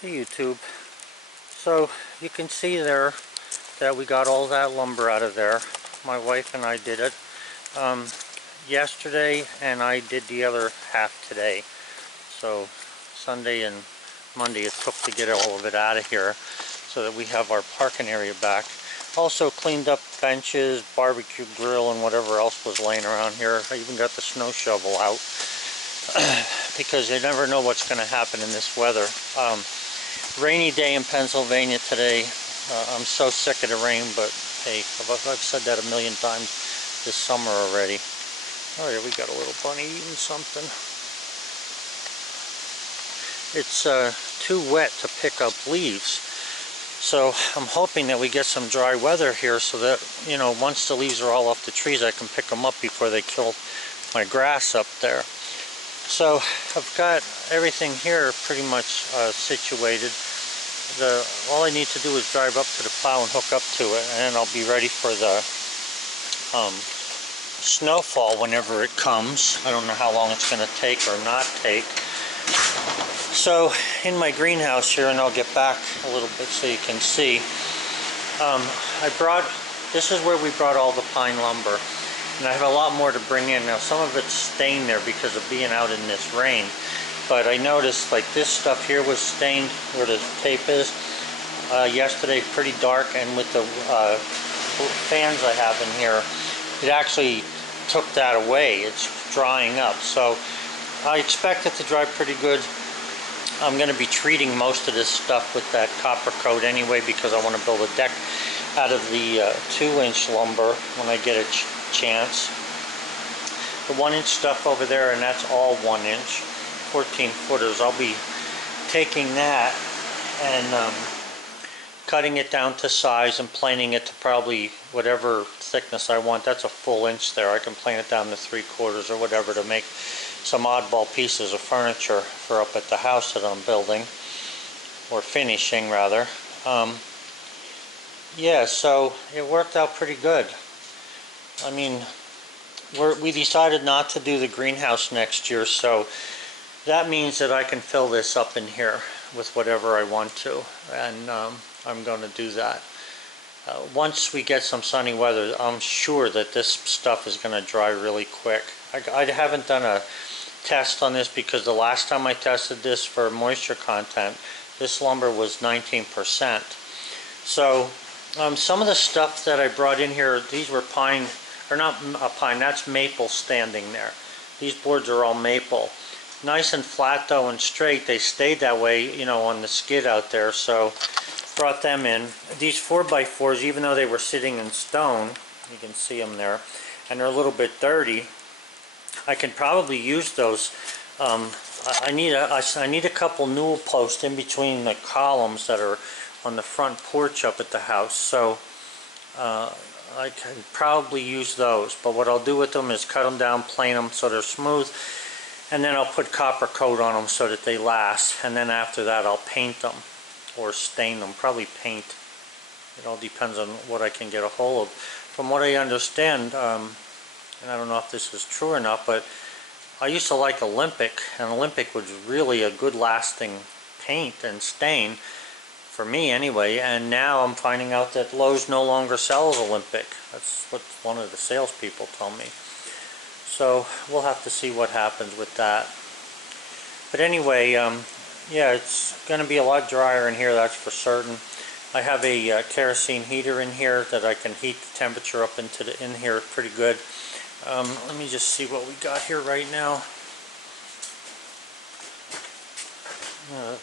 Hey YouTube. So you can see there that we got all that lumber out of there. My wife and I did it yesterday, and I did the other half today. So Sunday and Monday it took to get all of it out of here so that we have our parking area back. Also cleaned up benches, barbecue grill, and whatever else was laying around here. I even got the snow shovel out because you never know what's going to happen in this weather. Rainy day in Pennsylvania today. I'm so sick of the rain, but hey, I've said that a million times this summer already. Oh yeah, we got a little bunny eating something. It's too wet to pick up leaves, so I'm hoping that we get some dry weather here so that, you know, once the leaves are all off the trees, I can pick them up before they kill my grass up there. So I've got everything here pretty much situated. All I need to do is drive up to the plow and hook up to it, and I'll be ready for the snowfall whenever it comes. I don't know how long it's going to take or not take. So in my greenhouse here, and I'll get back a little bit so you can see, this is where we brought all the pine lumber. And I have a lot more to bring in. Now some of it's stained there because of being out in this rain. But I noticed like this stuff here was stained where the tape is. Yesterday pretty dark, and with the fans I have in here, it actually took that away. It's drying up. So I expect it to dry pretty good. I'm going to be treating most of this stuff with that copper coat anyway, because I want to build a deck out of the 2-inch lumber when I get a chance. The 1-inch stuff over there, and that's all 1-inch, 14 footers. I'll be taking that and cutting it down to size and planing it to probably whatever thickness I want. That's a full inch there. I can plane it down to 3/4 or whatever to make some oddball pieces of furniture for up at the house that I'm building, or finishing rather. Yeah, so it worked out pretty good. I mean, we decided not to do the greenhouse next year, so that means that I can fill this up in here with whatever I want to, and I'm going to do that. Once we get some sunny weather, I'm sure that this stuff is going to dry really quick. I haven't done a test on this because the last time I tested this for moisture content, this lumber was 19%. So some of the stuff that I brought in here, these were pine, or not pine, that's maple standing there. These boards are all maple. Nice and flat though and straight. They stayed that way, you know, on the skid out there, so brought them in. These 4x4s, even though they were sitting in stone, you can see them there, and they're a little bit dirty, I can probably use those. I need a couple newel posts in between the columns that are on the front porch up at the house, so I can probably use those. But what I'll do with them is cut them down, plane them so they're smooth, and then I'll put copper coat on them so that they last, and then after that I'll paint them or stain them. Probably paint. It all depends on what I can get a hold of. From what I understand, and I don't know if this is true or not, but I used to like Olympic, and Olympic was really a good lasting paint and stain, for me anyway, and now I'm finding out that Lowe's no longer sells Olympic. That's what one of the salespeople told me. So we'll have to see what happens with that. But anyway, yeah, it's going to be a lot drier in here, that's for certain. I have a kerosene heater in here that I can heat the temperature up in here pretty good. Let me just see what we got here right now.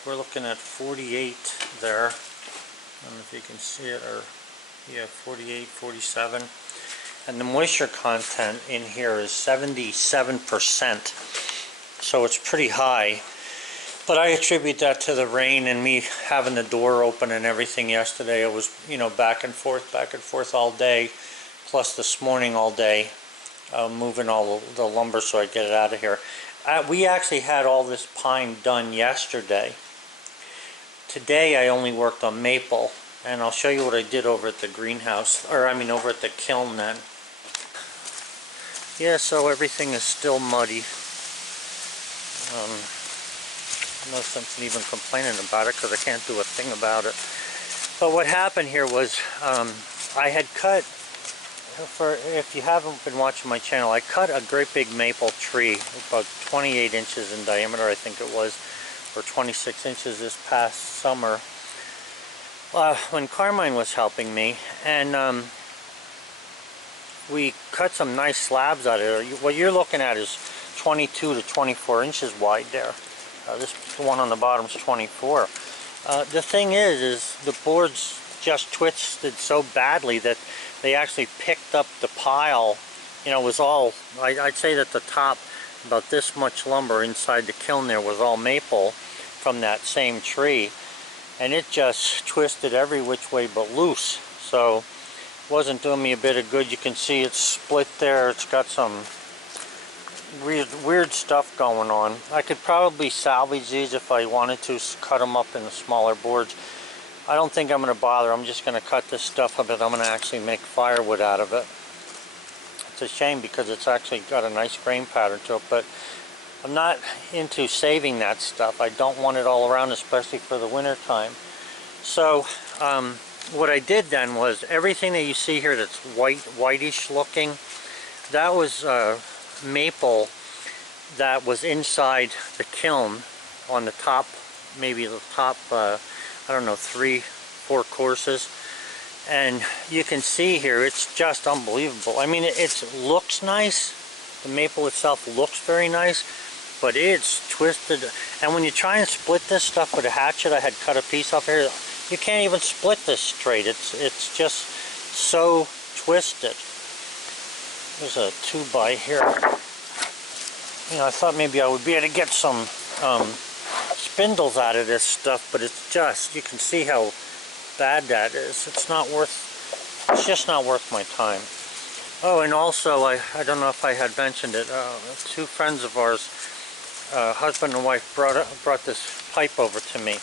We're looking at 48 there. I don't know if you can see it, or yeah, 48, 47. And the moisture content in here is 77%. So it's pretty high. But I attribute that to the rain and me having the door open and everything yesterday. It was, you know, back and forth all day, plus this morning all day, moving all the lumber so I get it out of here. We actually had all this pine done yesterday. Today I only worked on maple, and I'll show you what I did over at the greenhouse, or I mean over at the kiln then. Yeah, so everything is still muddy. No sense in even complaining about it because I can't do a thing about it. But what happened here was I had cut, if you haven't been watching my channel, I cut a great big maple tree, about 28 inches in diameter I think it was, or 26 inches this past summer, when Carmine was helping me, and we cut some nice slabs out of it. What you're looking at is 22 to 24 inches wide there. This one on the bottom is 24. The thing is the boards just twisted so badly that they actually picked up the pile. You know, it was all, I'd say that the top, about this much lumber inside the kiln there was all maple from that same tree. And it just twisted every which way but loose. So it wasn't doing me a bit of good. You can see it's split there. It's got some weird stuff going on. I could probably salvage these if I wanted to, cut them up into smaller boards. I don't think I'm going to bother. I'm just going to cut this stuff up and I'm going to actually make firewood out of it. It's a shame because it's actually got a nice grain pattern to it, but I'm not into saving that stuff. I don't want it all around, especially for the winter time. So what I did then was everything that you see here that's whitish looking, that was maple that was inside the kiln on the top, maybe the top, I don't know, 3-4 courses. And you can see here, it's just unbelievable. I mean, it looks nice. The maple itself looks very nice, but it's twisted. And when you try and split this stuff with a hatchet, I had cut a piece off here, you can't even split this straight. It's just so twisted. There's a 2x here. You know, I thought maybe I would be able to get some spindles out of this stuff, but it's just, you can see how bad that is. It's just not worth my time. Oh, and also, I don't know if I had mentioned it, 2 friends of ours, husband and wife, brought this pipe over to me.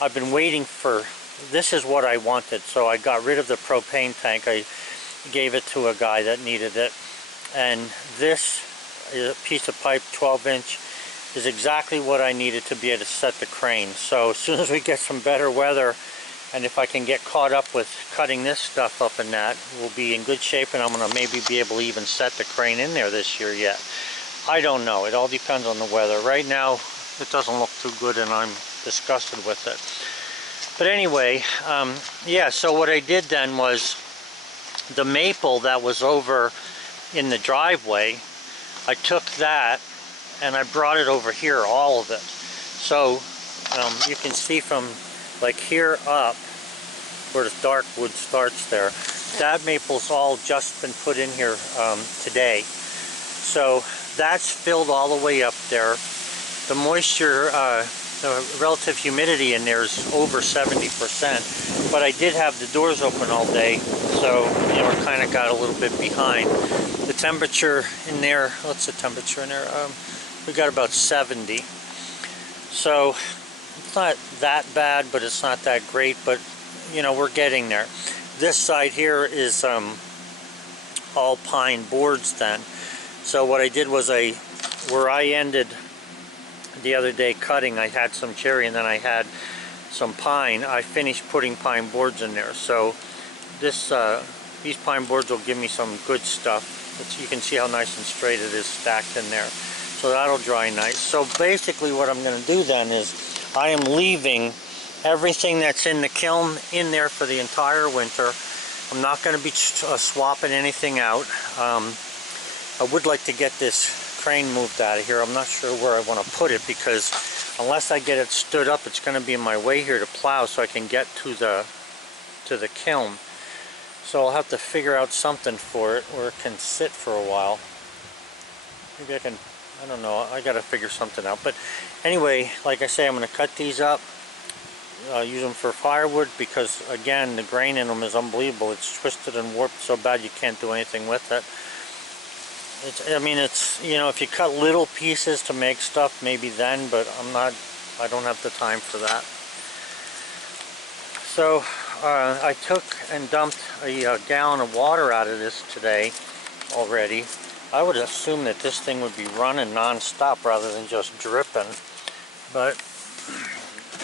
I've been waiting for, this is what I wanted, so I got rid of the propane tank. I gave it to a guy that needed it, and this is a piece of pipe, 12-inch, is exactly what I needed to be able to set the crane. So as soon as we get some better weather, and if I can get caught up with cutting this stuff up and that, we'll be in good shape, and I'm going to maybe be able to even set the crane in there this year yet. I don't know. It all depends on the weather. Right now, it doesn't look too good, and I'm disgusted with it. But anyway, yeah, so what I did then was the maple that was over in the driveway, I took that and I brought it over here, all of it. So you can see from like here up where the dark wood starts there, that maple's all just been put in here today. So that's filled all the way up there. The moisture, the relative humidity in there is over 70%, but I did have the doors open all day, so you know, we kind of got a little bit behind. The temperature in there, what's the temperature in there? We got about 70. So it's not that bad, but it's not that great, but you know, we're getting there. This side here is all pine boards then. So what I did was where I ended the other day cutting, I had some cherry and then I had some pine. I finished putting pine boards in there. So this these pine boards will give me some good stuff. You can see how nice and straight it is stacked in there. So that'll dry nice. So basically what I'm going to do then is I am leaving everything that's in the kiln in there for the entire winter. I'm not going to be swapping anything out. I would like to get this crane moved out of here. I'm not sure where I want to put it because unless I get it stood up, it's going to be in my way here to plow so I can get to the kiln. So I'll have to figure out something for it where it can sit for a while. Maybe I can, I don't know, I got to figure something out. But anyway, like I say, I'm going to cut these up, use them for firewood because again, the grain in them is unbelievable. It's twisted and warped so bad you can't do anything with it. I mean, it's, you know, if you cut little pieces to make stuff, maybe then, but I don't have the time for that. So I took and dumped a gallon of water out of this today already. I would assume that this thing would be running non-stop rather than just dripping, but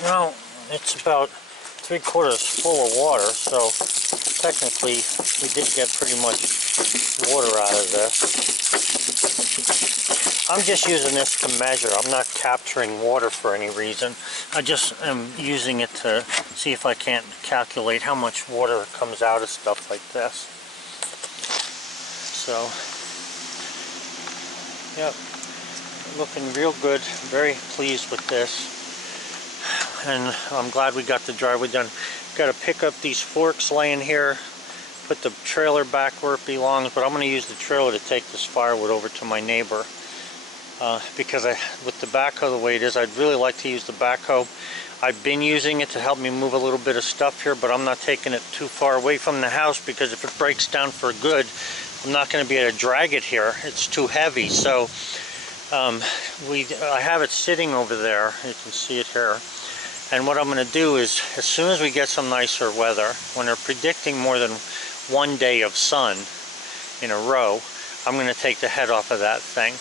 Well, it's about 3/4 full of water, so technically we did get pretty much water out of this. I'm just using this to measure. I'm not capturing water for any reason. I just am using it to see if I can't calculate how much water comes out of stuff like this. So, yep, looking real good. Very pleased with this. And I'm glad we got the driveway done. Got to pick up these forks laying here, put the trailer back where it belongs, but I'm going to use the trailer to take this firewood over to my neighbor. Because with the backhoe the way it is, I'd really like to use the backhoe. I've been using it to help me move a little bit of stuff here, but I'm not taking it too far away from the house, because if it breaks down for good, I'm not going to be able to drag it here. It's too heavy. So I have it sitting over there. You can see it here. And what I'm going to do is, as soon as we get some nicer weather, when they're predicting more than one day of sun in a row, I'm going to take the head off of that thing.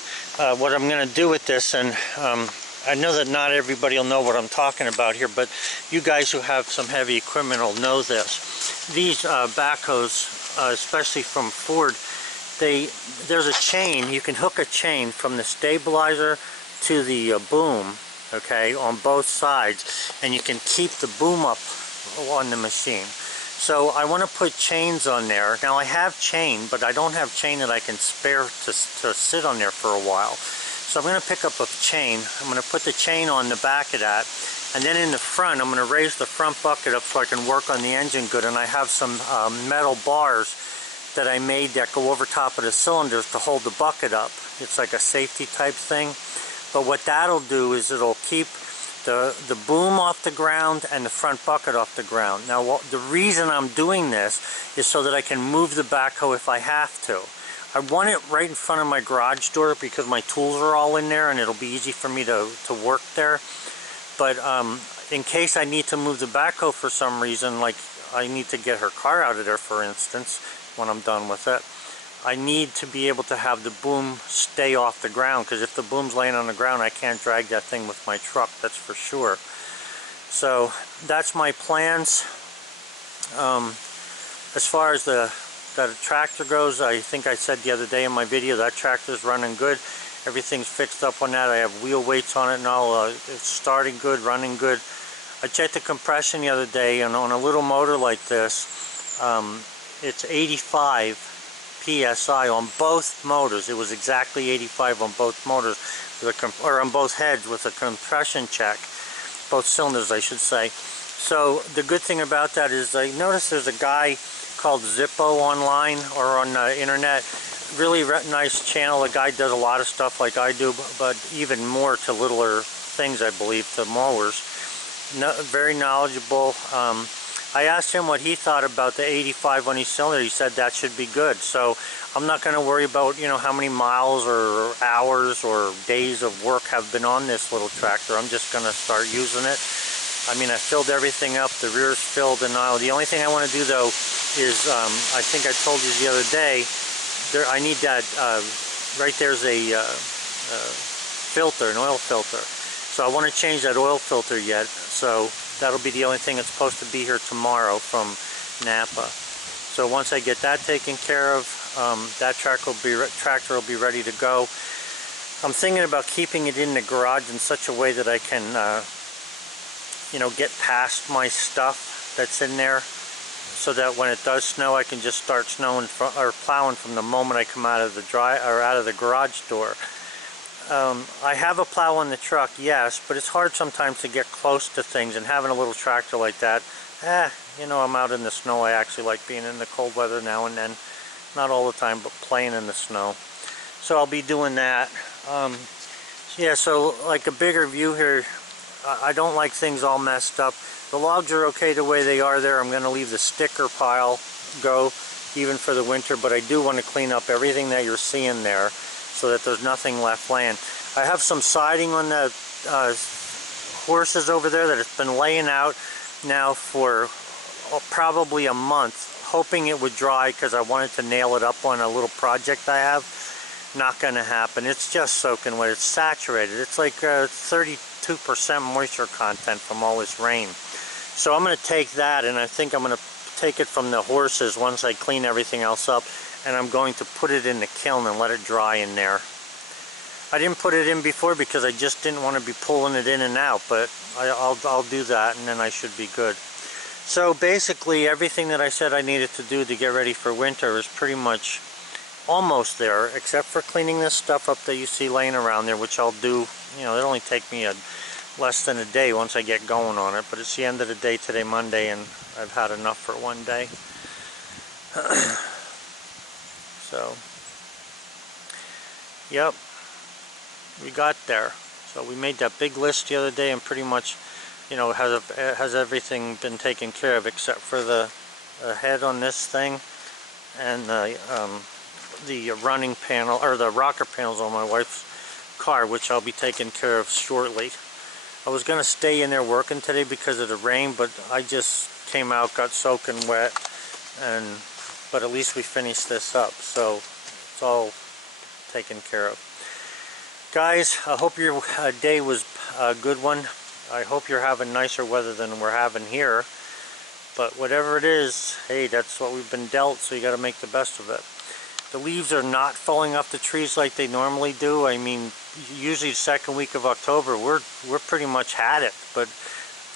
What I'm going to do with this, and I know that not everybody will know what I'm talking about here, but you guys who have some heavy equipment will know this. These backhoes, especially from Ford, there's a chain. You can hook a chain from the stabilizer to the boom, okay, on both sides, and you can keep the boom up on the machine. So I want to put chains on there. Now I have chain, but I don't have chain that I can spare to sit on there for a while. So I'm going to pick up a chain. I'm going to put the chain on the back of that, and then in the front I'm going to raise the front bucket up so I can work on the engine good. And I have some metal bars that I made that go over top of the cylinders to hold the bucket up. It's like a safety type thing. But what that'll do is it'll keep the boom off the ground and the front bucket off the ground. Now the reason I'm doing this is so that I can move the backhoe if I have to. I want it right in front of my garage door because my tools are all in there and it'll be easy for me to work there. But in case I need to move the backhoe for some reason, like I need to get her car out of there for instance, when I'm done with it, I need to be able to have the boom stay off the ground, because if the boom's laying on the ground, I can't drag that thing with my truck, that's for sure. So that's my plans. As far as the tractor goes, I think I said the other day in my video, that tractor's running good. Everything's fixed up on that. I have wheel weights on it and all. It's starting good, running good. I checked the compression the other day, and on a little motor like this, it's 85 PSI on both motors. It was exactly 85 on both motors, or on both heads with a compression check, both cylinders I should say. So the good thing about that is I noticed there's a guy called Zippo online or on the internet. Really nice channel. The guy does a lot of stuff like I do, but even more to littler things, I believe, to mowers. Very knowledgeable. I asked him what he thought about the 85 on each cylinder. He said that should be good. So I'm not going to worry about, you know, how many miles or hours or days of work have been on this little tractor. I'm just going to start using it. I mean, I filled everything up. The rear's filled and all. The only thing I want to do though is, I think I told you the other day, I need that, right there's a filter, an oil filter. So I want to change that oil filter yet. So that'll be the only thing that's supposed to be here tomorrow from Napa. So once I get that taken care of, that tractor will be ready to go. I'm thinking about keeping it in the garage in such a way that I can, you know, get past my stuff that's in there, so that when it does snow, I can just start or plowing from the moment I come out of the out of the garage door. I have a plow on the truck, yes, but it's hard sometimes to get close to things, and having a little tractor like that, you know, I'm out in the snow. I actually like being in the cold weather now and then. Not all the time, but playing in the snow. So I'll be doing that. Yeah, so like a bigger view here, I don't like things all messed up. The logs are okay the way they are there. I'm going to leave the sticker pile go even for the winter, but I do want to clean up everything that you're seeing there, so that there's nothing left laying. I have some siding on the horses over there that it's been laying out now for probably a month, hoping it would dry because I wanted to nail it up on a little project I have. Not going to happen. It's just soaking wet. It's saturated. It's like 30 2% moisture content from all this rain. So I'm going to take that, and I think I'm going to take it from the horses once I clean everything else up, and I'm going to put it in the kiln and let it dry in there. I didn't put it in before because I just didn't want to be pulling it in and out, but I'll do that, and then I should be good. So basically everything that I said I needed to do to get ready for winter is pretty much almost there, except for cleaning this stuff up that you see laying around there, which I'll do. You know, it'll only take me less than a day once I get going on it, but it's the end of the day today, Monday, and I've had enough for one day. So, yep, we got there. So we made that big list the other day, and pretty much, you know, has everything been taken care of except for the head on this thing and the running panel, or the rocker panels on my wife's car, which I'll be taking care of shortly. I was going to stay in there working today because of the rain, but I just came out, got soaking wet, but at least we finished this up, so it's all taken care of. Guys, I hope your day was a good one. I hope you're having nicer weather than we're having here, but whatever it is, hey, that's what we've been dealt, so you got to make the best of it. The leaves are not falling off the trees like they normally do. I mean, usually the second week of October we're pretty much had it, but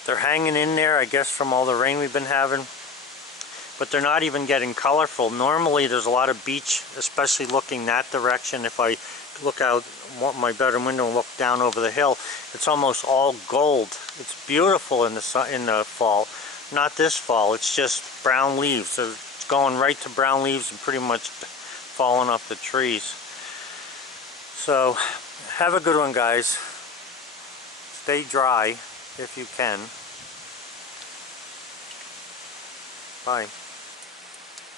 they're hanging in there, I guess, from all the rain we've been having. But they're not even getting colorful. Normally there's a lot of beech, especially looking that direction. If I look out my bedroom window and look down over the hill, it's almost all gold. It's beautiful in the fall. Not this fall, it's just brown leaves. It's going right to brown leaves and pretty much falling off the trees. So have a good one, guys. Stay dry if you can. Bye.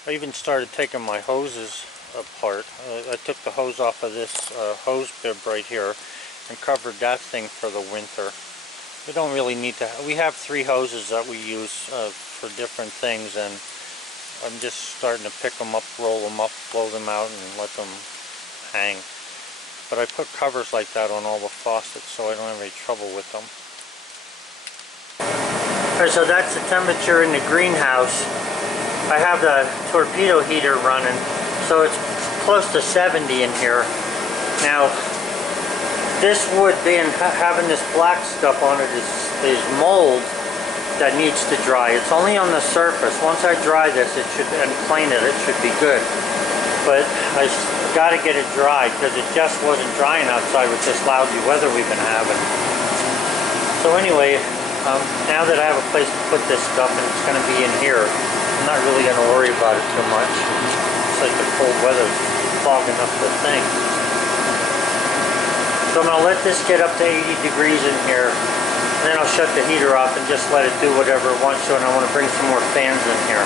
I even started taking my hoses apart. I took the hose off of this hose bib right here and covered that thing for the winter. We don't really need to. We have 3 hoses that we use for different things, and I'm just starting to pick them up, roll them up, blow them out, and let them hang. But I put covers like that on all the faucets so I don't have any trouble with them. Alright, so that's the temperature in the greenhouse. I have the torpedo heater running, so it's close to 70 in here. Now, this wood having this black stuff on it is mold that needs to dry. It's only on the surface. Once I dry this, and clean it, it should be good. But I got to get it dry because it just wasn't drying outside with this lousy weather we've been having. So anyway, now that I have a place to put this stuff and it's going to be in here, I'm not really going to worry about it too much. It's like the cold weather's fogging up the thing. So I'm going to let this get up to 80 degrees in here, and then I'll shut the heater off and just let it do whatever it wants to, and I want to bring some more fans in here.